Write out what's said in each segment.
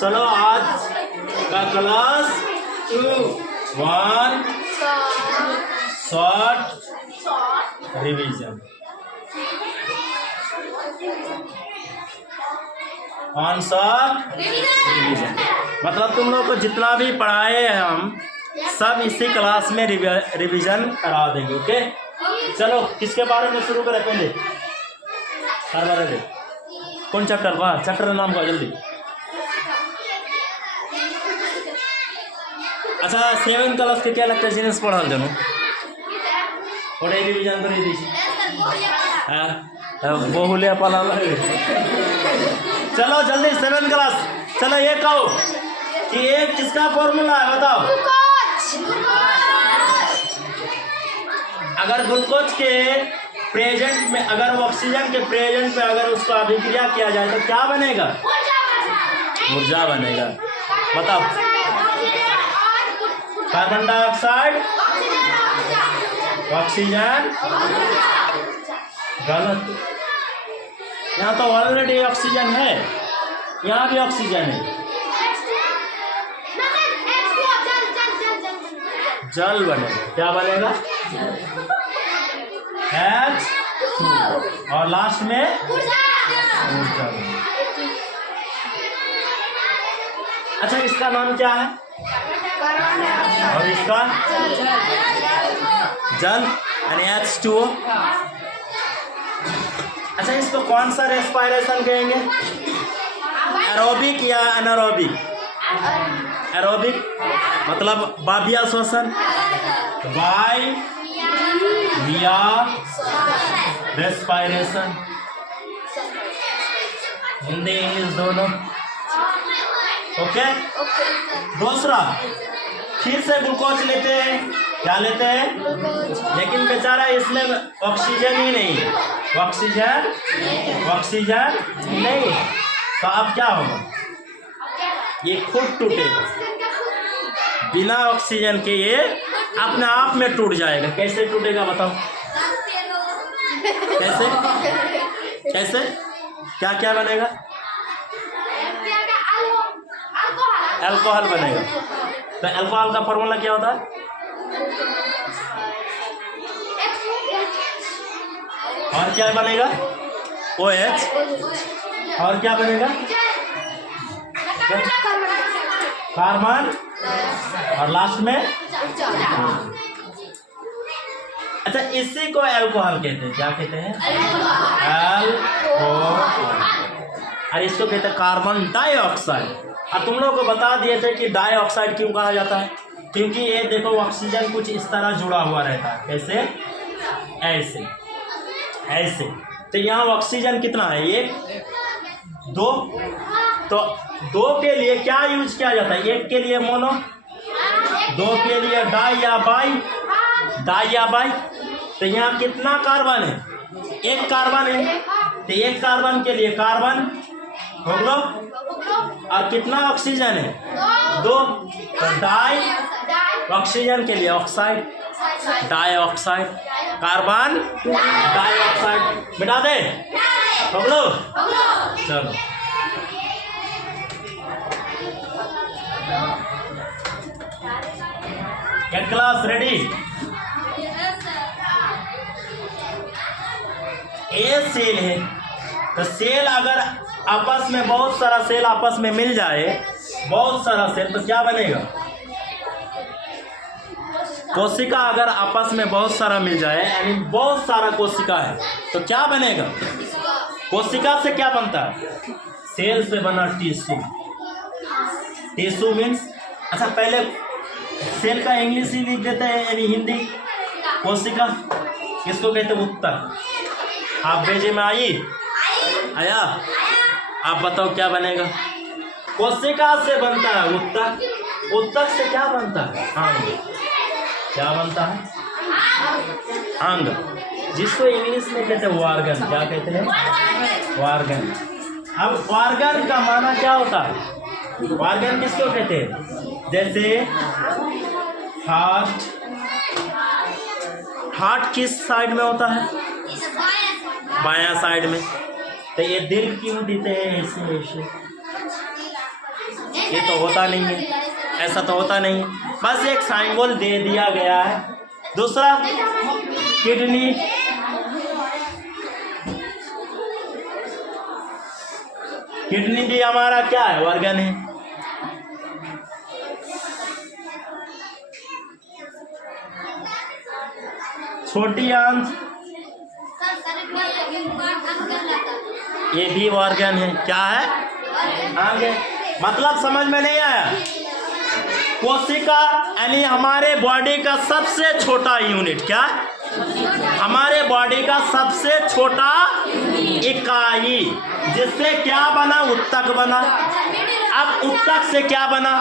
चलो आज का class 1 short revision on short revision, मतलब तुम लोग को जितना भी पढ़ाए हैं हम सब इसी क्लास में रिवीजन करा देंगे। ओके, चलो किसके बारे में शुरू करें? पहले हर बारे में कौन चैप्टर का? चैप्टर का नाम का जल्दी। अच्छा 7 क्लास के क्या लगता है जिन्हें पढ़ा जनो रिवीजन कर दी बहुले पला। चलो जल्दी 7 क्लास। चलो ये कहो कि एक किसका फॉर्मूला है बताओ। अगर ग्लूकोज के प्रेजेंट में, अगर ऑक्सीजन के प्रेजेंट में अगर उसको अभिक्रिया किया जाए तो क्या बनेगा? ऊर्जा बनेगा। बताओ। कार्बन डाइऑक्साइड, ऑक्सीजन, गलत। यहाँ तो ऑलरेडी ऑक्सीजन है, यहाँ भी ऑक्सीजन है। जल बनेगा। क्या बनेगा? H और लास्ट में ऊर्जा। अच्छा इसका नाम क्या है? और इसका जल यानी H2O। अच्छा इसको कौन सा रेस्पिरेशन कहेंगे? एरोबिक या एनारोबिक? एरोबिक मतलब वायवीय श्वसन, वायवीय रेस्पिरेशन। हिंदी इंग्लिश दोनों। ओके। दूसरा फिर से ग्लूकोज लेते हैं। क्या लेते हैं? लेकिन बेचारा इसमें ऑक्सीजन ही नहीं है। ऑक्सीजन नहीं, तो अब क्या होगा? ये खुद टूटेगा। बिना ऑक्सीजन के ये अपने आप में टूट जाएगा। कैसे टूटेगा बताओ? कैसे कैसे? क्या क्या बनेगा? अल्कोहल बनेगा। तो अल्कोहल का फॉर्मूला क्या होता है? और क्या बनेगा? OH। और क्या बनेगा? कार्बन और लास्ट में। अच्छा इसी को अल्कोहल कहते हैं। क्या कहते हैं? अल्कोहल। और इसको कहते हैं कार्बन डाइऑक्साइड। और तुम लोगों को बता दिए थे कि डाइऑक्साइड क्यों कहा जाता है? क्योंकि ये देखो ऑक्सीजन कुछ इस तरह जुड़ा हुआ रहता है। कैसे? ऐसे ऐसे। तो यहाँ ऑक्सीजन कितना है? 1 2। तो 2 के लिए क्या यूज किया जाता है? 1 के लिए मोनो, 2 के लिए डाई या बाई। तो यहाँ कितना कार्बन है? 1 कार्बन है। तो 1 कार्बन के लिए कार्बन हो गया। और कितना ऑक्सीजन है? 2। तो डाई ऑक्सीजन के लिए ऑक्साइड, डाइऑक्साइड, कार्बन डाइऑक्साइड। मिटा दे हो गया। चलो गेट क्लास रेडी। ए सेल है, तो सेल अगर आपस में बहुत सारा सेल आपस में मिल जाए, बहुत सारा सेल, तो क्या बनेगा? कोशिका अगर आपस में बहुत सारा मिल जाए यानी बहुत सारा कोशिका है तो क्या बनेगा? कोशिका से क्या बनता है? सेल से बना टिश्यू। टिश्यू मीन्स, अच्छा पहले सेल का इंग्लिश ही लिख देते हैं यानी हिंदी। कोशिका किसको कहते हैं? उत्तक। आप भेजे में आया? आप बताओ क्या बनेगा? कोशिका से बनता है उत्तक। उत्तक से क्या बनता है? अंग। क्या बनता है? अंग, जिसको इंग्लिश में कहते हैं ऑर्गन। क्या कहते हैं? ऑर्गन। अब ऑर्गन का माना क्या होता है? ऑर्गन किसको कहते हैं? जैसे हार्ट। हार्ट किस साइड में होता है? बायां साइड में। तो ये दिल क्यों देते हैं? ऐसे ये तो होता नहीं है, ऐसा तो होता नहीं है, बस एक सिंबल दे दिया गया है। दूसरा किडनी, किडनी भी हमारा क्या है, ऑर्गन है। छोटी आंत, ये भी ऑर्गन है, क्या है, अंग है। मतलब समझ में नहीं आया? कोशिका यानी हमारे बॉडी का सबसे छोटा यूनिट, क्या हमारे बॉडी का सबसे छोटा इकाई, जिससे क्या बना, उत्तक बना। अब उत्तक से क्या बना,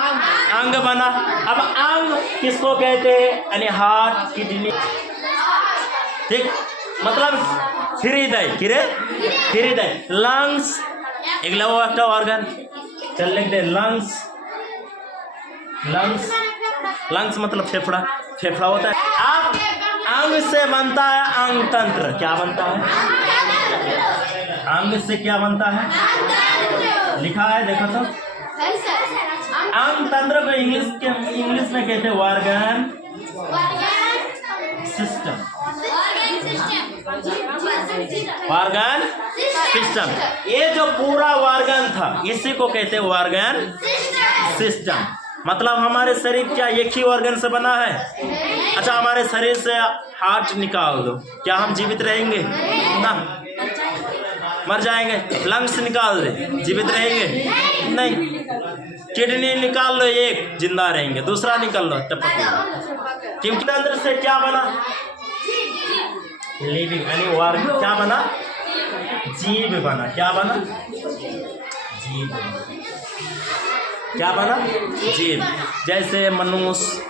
अंग बना। अब अंग किसको कहते हैं, यानी हार्ट, किडनी, ठीक, मतलब हृदय, हृदय, लंग्स, एक लव एक ऑर्गन, चल लिख दे, लंग्स, लंग्स, लंग्स मतलब फेफड़ा, फेफड़ा होता है। अब अंग से बनता है अंग तंत्र, क्या बनता है, अंग से क्या बनता है, लिखा है देखो तो, अंग तंत्र को इंग्लिश में कहते हैं ऑर्गन सिस्टम, ऑर्गन सिस्टम। ये जो पूरा ऑर्गन था इसी को कहते हैं ऑर्गन सिस्टम। मतलब हमारे शरीर क्या एक ही ऑर्गन से बना है? अच्छा, हमारे शरीर से हार्ट निकाल दो, क्या हम जीवित रहेंगे ना, मर जाएंगे। लंग्स निकाल दे, जीवित रहेंगे नहीं। किडनी निकाल लो, एक जिंदा रहेंगे, दूसरा निकाल लो टपक। क्योंकि तंत्र से क्या बना, लिविंग यानी ऑर्गन, क्या बना, जीव बना। क्या बना, जीव, क्या बना, जीव। जैसे मनुष्य,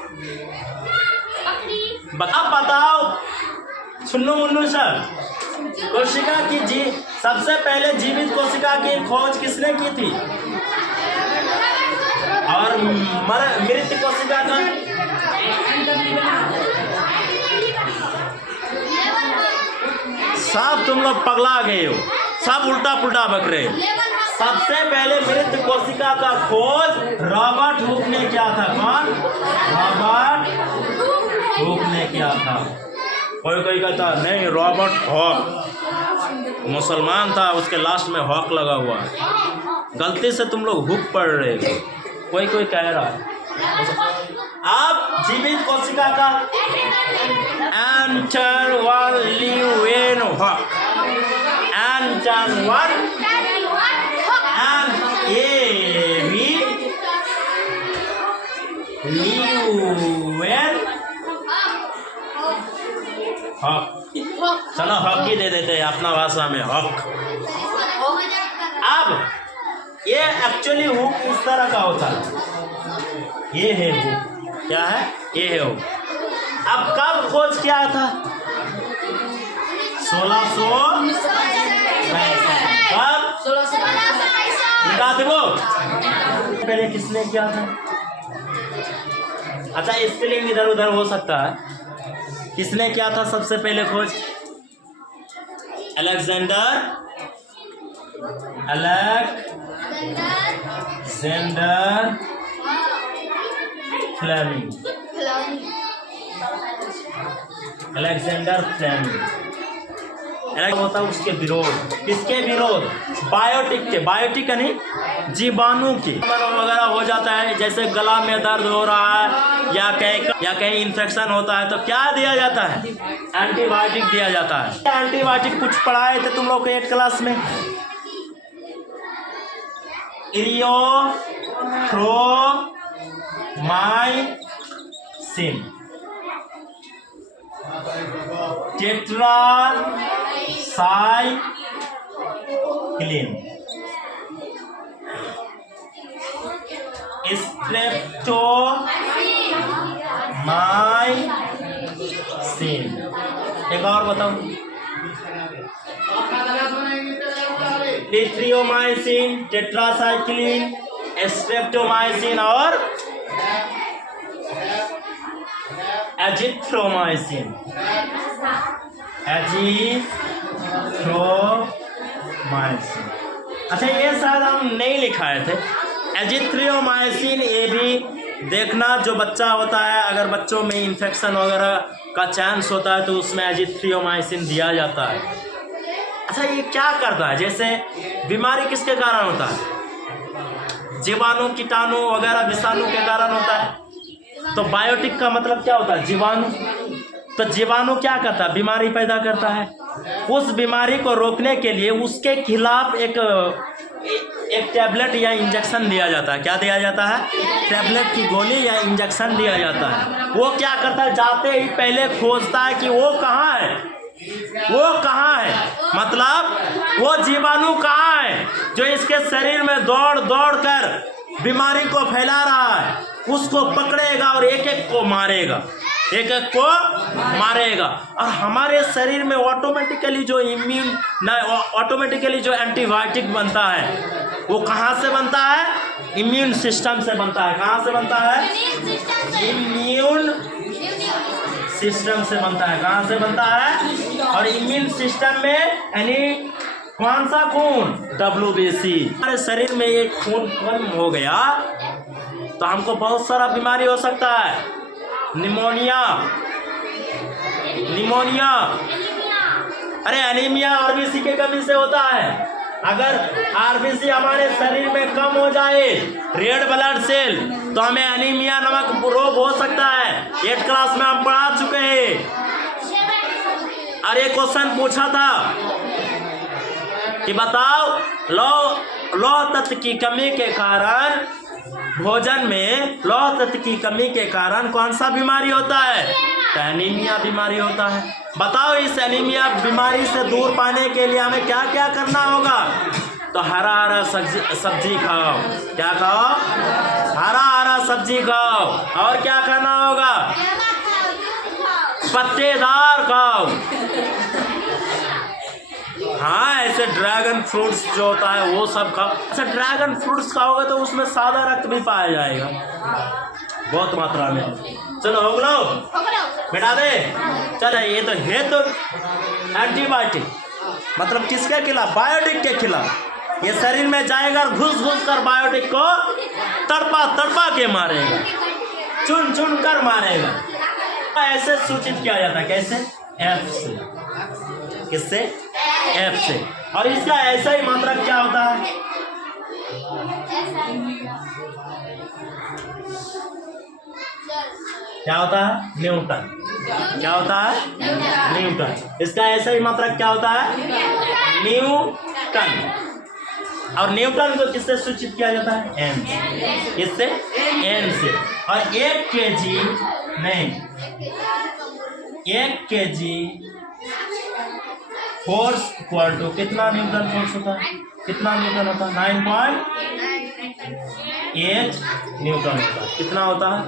बताओ सुनो मुन्नू सर, कोशिका की सबसे पहले जीवित कोशिका की खोज किसने की थी, और मृत कोशिका का? सब तुम लोग पगला गए हो, सब उल्टा पुल्टा बक रहे हो। सबसे पहले मृत कोशिका का खोज रॉबर्ट हुक ने किया था। कौन? रॉबर्ट हुक ने किया था। कोई कोई कहता नहीं, रॉबर्ट हॉक मुसलमान था, उसके लास्ट में हॉक लगा हुआ है। गलती से तुम लोग हुक पढ़ रहे हो, कोई कोई कह रहा है। अब जीवित कोशिका का Anton van Leeuwenhoek, Anton van Leeuwenhoek. चलो हॉकी दे देते हैं अपना भाषा में, हॉक। अब ये एक्चुअली हुक इस तरह का होता है, ये है हुक, क्या है, ये है हुक। अब कब खोज किया था? 1600 कब? 1600 वो पहले किसने किया था? अच्छा, स्पेलिंग इधर उधर हो सकता है। किसने किया था सबसे पहले खोज? Alexander Fleming. अलेक्जेंडर फ्लेमिंग होता है उसके विरोध, किसके विरोध? बायोटिक के, बायोटिक यानी जीवाणु के वगैरह हो जाता है, जैसे गला में दर्द हो रहा है या कहीं इन्फेक्शन होता है तो क्या दिया जाता है? एंटीबायोटिक दिया जाता है। एंटीबायोटिक कुछ पढ़ाए थे तुम लोग को 8 क्लास में, इरिथ्रोमाइसिन, टेट्रासाइक्लिन, स्ट्रेप्टोमाइसिन। एक और बताओ, इरिथ्रोमाइसिन, टेट्रासाइक्लिन, स्ट्रेप्टोमाइसिन और एजिथ्रोमाइसिन। एजिथ्रोमाइसिन। अच्छा, ये शायद हम नहीं लिखाए थे, एजिथ्रियोमाइसिन ये भी देखना, जो बच्चा होता है अगर बच्चों में इन्फेक्शन वगैरह का चांस होता है तो उसमें एजिथ्रियोमाइसिन दिया जाता है। अच्छा, ये क्या करता है? जैसे बीमारी किसके कारण होता है? जीवाणु, कीटाणु वगैरह विषाणु के कारण होता है। तो बायोटिक का मतलब क्या होता है? जीवाणु। तो जीवाणु क्या करता है? बीमारी पैदा करता है। उस बीमारी को रोकने के लिए उसके खिलाफ एक टैबलेट या इंजेक्शन दिया जाता है। क्या दिया जाता है? टैबलेट की गोली या इंजेक्शन दिया जाता है। वो क्या करता है? जाते ही पहले खोजता है कि वो कहाँ है, वो कहाँ है, मतलब वो जीवाणु कहाँ है जो इसके शरीर में दौड़ दौड़ कर बीमारी को फैला रहा है। उसको पकड़ेगा और एक एक को मारेगा, एक एक को मारेगा। और हमारे शरीर में ऑटोमेटिकली जो एंटीबायोटिक बनता है वो कहाँ से बनता है? इम्यून सिस्टम से बनता है। कहाँ से बनता है? इम्यून सिस्टम से बनता है। कहाँ से बनता है? और इम्यून सिस्टम में यानी कौन सा खून? WBC। हमारे शरीर में एक खून कम हो गया तो हमको बहुत सारा बीमारी हो सकता है। निमोनिया, अरे एनीमिया RBC के कमी से होता है। अगर RBC हमारे शरीर में कम हो जाए, रेड ब्लड सेल, तो हमें एनीमिया नामक रोग हो सकता है। 8th क्लास में हम पढ़ा चुके हैं। अरे क्वेश्चन पूछा था कि बताओ लौह तत्व की कमी के कारण, भोजन में लौह तत्व की कमी के कारण कौन सा बीमारी होता है? तो एनीमिया बीमारी होता है। बताओ इस एनीमिया बीमारी से दूर पाने के लिए हमें क्या क्या करना होगा? तो हरा हरा सब्जी खाओ। क्या खाओ? हरा हरा सब्जी खाओ। और क्या खाना होगा? पत्तेदार खाओ। हाँ, ऐसे ड्रैगन फ्रूट्स जो होता है वो सब खाओ। अच्छा, ड्रैगन फ्रूट्स खाओगे तो उसमें सादा रक्त भी पाया जाएगा बहुत मात्रा में। चलो हो गलो, बैठा दे। चलो, ये तो है तो एंटीबायोटिक, मतलब किसके खिलाफ? बायोटिक के खिलाफ। ये शरीर में जाएगा और घुस घुस कर बायोटिक को तड़पा तड़पा के मारेगा, चुन चुन कर मारेगा। ऐसे सूचित किया जाता है। कैसे? F से। किससे? F से। और इसका ऐसा ही मात्रक क्या होता है? क्या होता है? न्यूटन। क्या होता है? न्यूटन। इसका ऐसा ही मात्रक क्या होता है? न्यूटन। और न्यूटन को किससे सूचित किया जाता है? N से। किससे? N से। और 1 kg नहीं, 1 kg फोर्स इक्वल टू कितना न्यूटन फोर्स होता है? कितना न्यूटन होता है? 9.8 न्यूटन होता है। कितना होता है?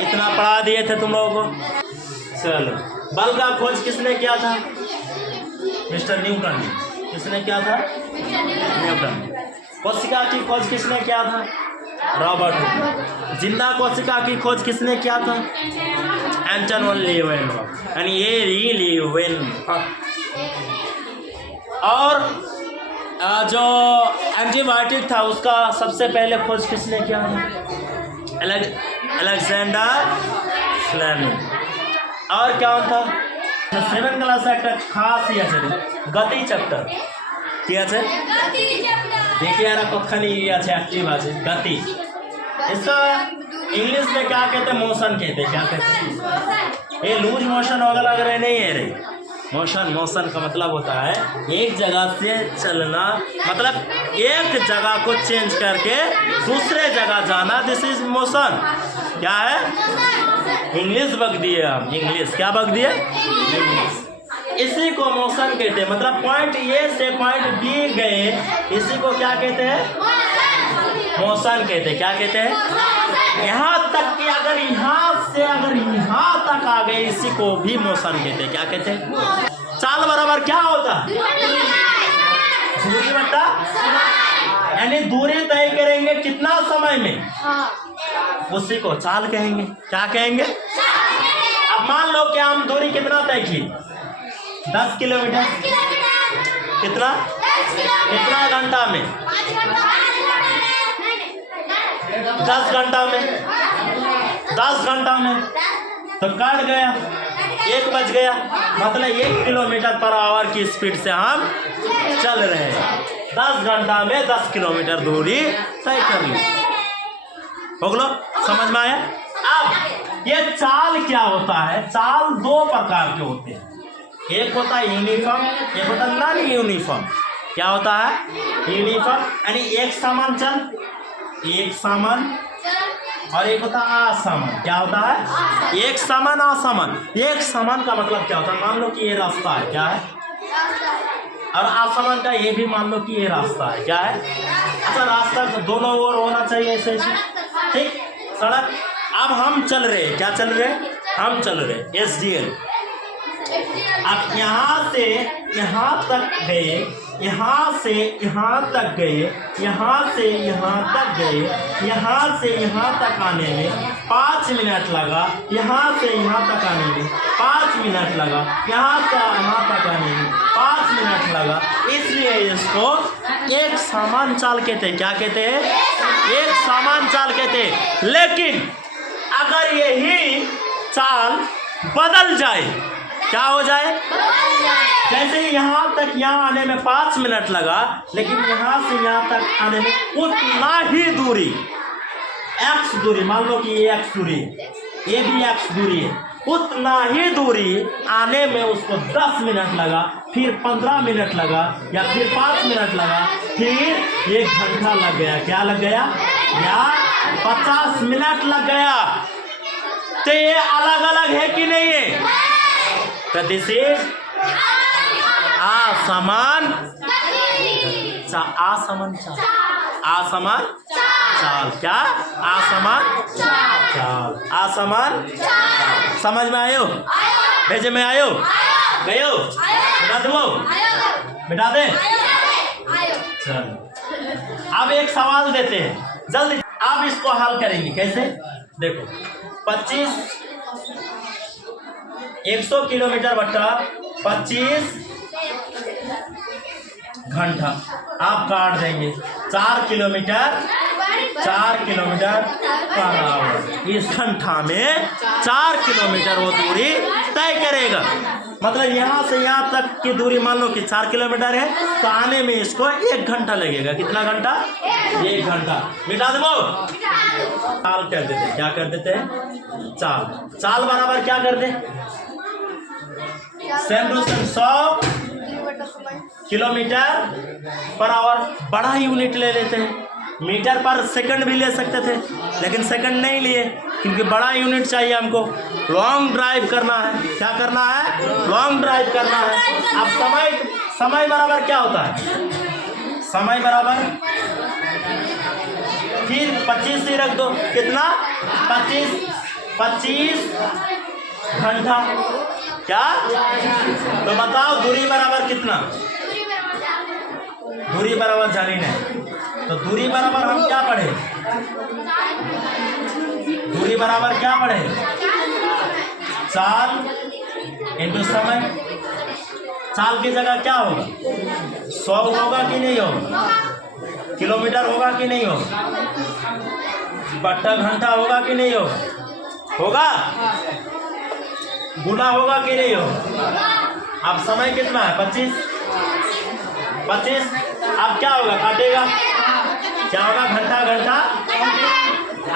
इतना पढ़ा दिए थे तुम लोगों को। चलो, बल का खोज किसने किया था? Mister Newton. किसने किया था? न्यूटन। कोशिका की खोज किसने किया था? रॉबर्ट। जिंदा कोशिका की खोज किसने किया था? एंटन वन लीवेनहॉफ, यानी ये लीवेनहॉफ। और जो एंटीबायोटिक था उसका सबसे पहले खोज किसने किया था? Alexander Fleming. और क्या था? 7th क्लास একটা খাস ই আছে গতি চ্যাপ্টার। কি আছে? देखिए यार कखनी ये আছে एक्टिव আছে गति। इसका इंग्लिश में क्या कहते हैं? मोशन कहते हैं। क्या कहते हैं? ये लूज मोशन वगैरह नहीं है रे। मोशन का मतलब होता है एक जगह से चलना, मतलब एक जगह को चेंज करके दूसरे जगह जाना। This is motion. क्या है? इंग्लिश बक दिए हम। इंग्लिश क्या बक दिए? इंग्लिश। इसी को मोशन कहते हैं। मतलब पॉइंट ए से पॉइंट बी गए, इसी को क्या कहते हैं? मोशन कहते हैं। क्या कहते हैं? यहाँ तक कि अगर यहाँ से अगर यहाँ तक आ गए, इसी को भी मोशन कहते हैं। क्या कहते हैं? चाल बराबर क्या होता है? दूरी बटा, यानी दूरी तय करेंगे कितना समय में, उसी को चाल कहेंगे। क्या कहेंगे? अब मान लो कि हम दूरी कितना तय की? 10 किलोमीटर। कितना? कितना घंटा में? 10 घंटा में, 10 घंटा में तो कट गया, 1 बज गया, मतलब 1 किलोमीटर पर आवर की स्पीड से हम चल रहे हैं। 10 घंटा में 10 किलोमीटर दूरी तय कर ली। हो गया, समझ में आया? अब ये चाल क्या होता है? चाल 2 प्रकार के होते हैं, एक होता है यूनिफॉर्म, एक होता है नॉन यूनिफॉर्म। क्या होता है? यूनिफॉर्म यानी एक समान चल, एक समान, और एक होता है असमान। क्या होता है? एक समान, असमान। एक समान का मतलब क्या होता है? मान लो कि ये रास्ता है, क्या है? और असमान का ये भी मान लो कि ये रास्ता है, क्या है? अच्छा, रास्ता दोनों ओर होना चाहिए ऐसे ऐसे, ठीक, सड़क। अब हम चल रहे, क्या चल रहे? हम चल रहे SDL। अब यहाँ से यहाँ तक गए, यहाँ से यहाँ तक गए, यहाँ से यहाँ तक गए, यहाँ से यहाँ तक आने में 5 मिनट लगा, यहाँ से यहाँ तक आने में 5 मिनट लगा, यहाँ से यहाँ तक आने में 5 मिनट लगा। इसलिए इसको एक समान चाल कहते हैं। क्या कहते हैं? एक समान चाल कहते हैं। लेकिन अगर यही चाल बदल जाए, क्या हो जाए? जैसे यहाँ तक यहाँ आने में 5 मिनट लगा, लेकिन यहाँ से यहाँ तक आने में उतना ही दूरी, x दूरी, मान लो कि ये x दूरी, ये भी x दूरी है, उतना ही दूरी आने में उसको 10 मिनट लगा, फिर 15 मिनट लगा, या फिर 5 मिनट लगा, फिर 1 घंटा लग गया। क्या लग गया? या 50 मिनट लग गया। तो ये अलग अलग है कि नहीं है? तो दिस इज असमान, असमान चाल, असमान चाल। क्या? असमान चाल, असमान। समझ में आयो? भेजे में आयो? गयो? मिटा दो, मिटा दे। चलो, अब एक सवाल देते हैं जल्दी। आप इसको हल करेंगे कैसे? देखो, 100 किलोमीटर बट्टा 25 घंटा आप काट देंगे। 4 किलोमीटर पर आवर। इस घंटा में 4 किलोमीटर वो दूरी तय करेगा। मतलब यहाँ से यहाँ तक की दूरी मान लो कि 4 किलोमीटर है, तो आने में इसको 1 घंटा लगेगा। कितना घंटा? 1 घंटा। मिटा दो। चाल कर देते, क्या कर देते हैं? चाल बराबर क्या कर दे? Same to same 100 kilometre per hour. बड़ा यूनिट ले लेते हैं, मीटर पर सेकंड भी ले सकते थे, लेकिन सेकंड नहीं लिए क्योंकि बड़ा यूनिट चाहिए हमको। लॉन्ग ड्राइव करना है। क्या करना है? लॉन्ग ड्राइव करना है। अब समय बराबर क्या होता है? समय बराबर फिर 25 ही रख दो। कितना? 25 घंटा। क्या? तो बताओ दूरी बराबर कितना? दूरी बराबर जानी नहीं, तो दूरी बराबर हम क्या पढ़े? दूरी बराबर क्या पढ़े? चाल इंटू समय। चाल की जगह क्या होगा? 100 होगा कि नहीं होगा? किलोमीटर होगा कि नहीं होगा? बट्टा घंटा होगा कि नहीं होगा? होगा? गुना होगा कि नहीं होगा? अब समय कितना है? 25। अब क्या होगा? काटेगा, क्या होगा? घंटा।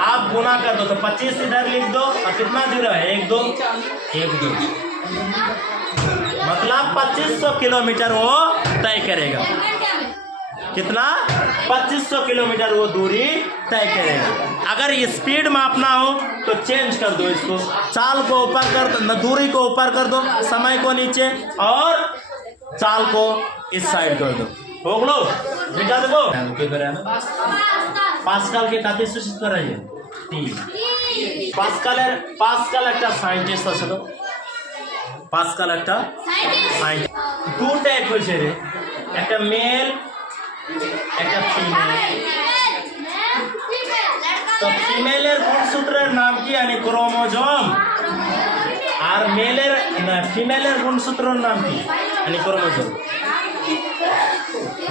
आप गुना कर दो तो 25 इधर लिख दो, और कितना 0 है? 1 2 मतलब 2500 किलोमीटर वो तय करेगा। कितना? 2500 किलोमीटर वो दूरी तय करेगा। अगर स्पीड मापना हो तो चेंज कर दो इसको, चाल को ऊपर कर दो, दूरी को ऊपर कर दो, समय को नीचे, और चाल को इस साइड कर दो। हो गलो, मिटा दो। पास्कल के काफी सूचित कर रही है 3 पास्कल একটা সায়েন্টিস্ট আছে তো পাস্কাল একটা সায়েন্টিস্ট। 2 টাইপ হইছে রে, একটা মেল একটা ফিমেল। তো ফিমেলের গুণসূত্রের নাম কি? यानी ক্রোমোজোম। আর মেলের না ফিমেলের গুণসূত্রের নাম কি? यानी ক্রোমোজোম।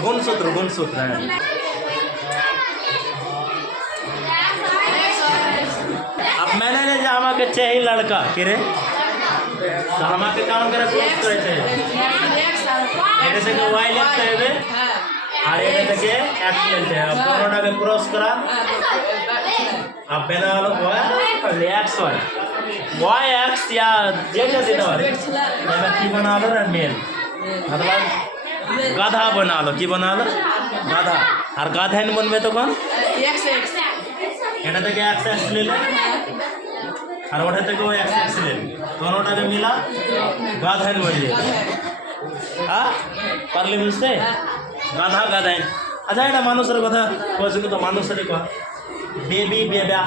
गुणसूत्र के चाहिए लड़का कि रे तो हम के काम करे क्रॉस करे थे ऐसे के वाई लेफ्ट है और ये देखिए एक्स लेते हैं। अब दोनों ना के क्रॉस करा अब बना लो वाई एक्स वाई एक्स या जे जे देना वाले मैं की बना लो ना मेल मतलब गाधा बना लो की बना लो गाधा और गाधा इन बन में तो कौन एक्स एक्स এটা থেকে एक्स एक्स ले ले और ওটা থেকে वो एक्स एक्स ले दोनोंটাকে मिला গাধাইন বলে দিয়ে হ্যাঁ পারলে বুঝতে গাধা গাধাইন আচ্ছা এটা মানুষের কথা কইছি তো মানুষেরই কথা বেবি বেবা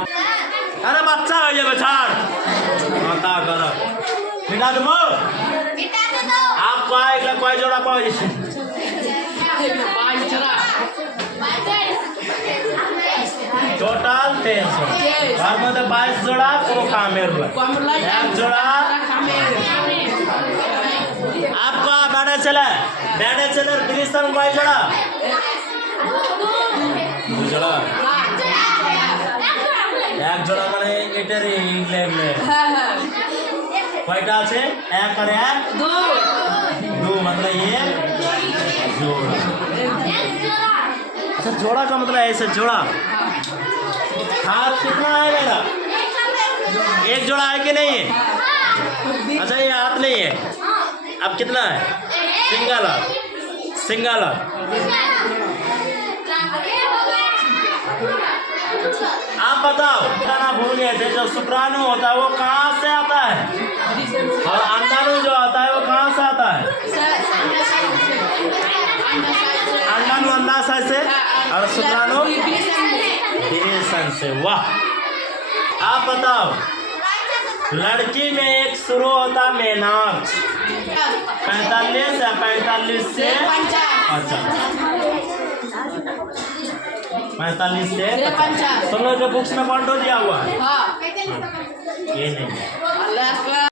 আরে বাচ্চা হয়ে যাবে ছাড় মাথা গরম মিটা দেবো आप कोई जोड़ा पाओ जैसे टोटल 300 और मतलब 22 जोड़ा को कामेर हुआ एक जोड़ा आपका बैठे चला ब्रिस्टन कोई जोड़ा दो जोड़ा एक जोड़ा माने एटारी इंग्लैंड में কয়টা আছে এক আর এক दो दो मतलब ये जोड़ा अच्छा जोड़ा का मतलब ऐसे जोड़ा हाथ कितना है मेरा एक जोड़ा है कि नहीं है अच्छा ये हाथ नहीं है अब कितना है सिंगल आप बताओ बताना भूल गए थे जो शुक्राणु होता है वो कहाँ से आता है और अंडाणु जो आता है वो कहाँ से आता है अंडाणु अंडाशय से और शुक्राणु विरेचन से। वाह आप बताओ लड़की में एक शुरू होता मेनाक्स 45 या 45 से अच्छा 45 से तुम लोग जो बुक्स में कौन दिया हुआ है हाँ ये नहीं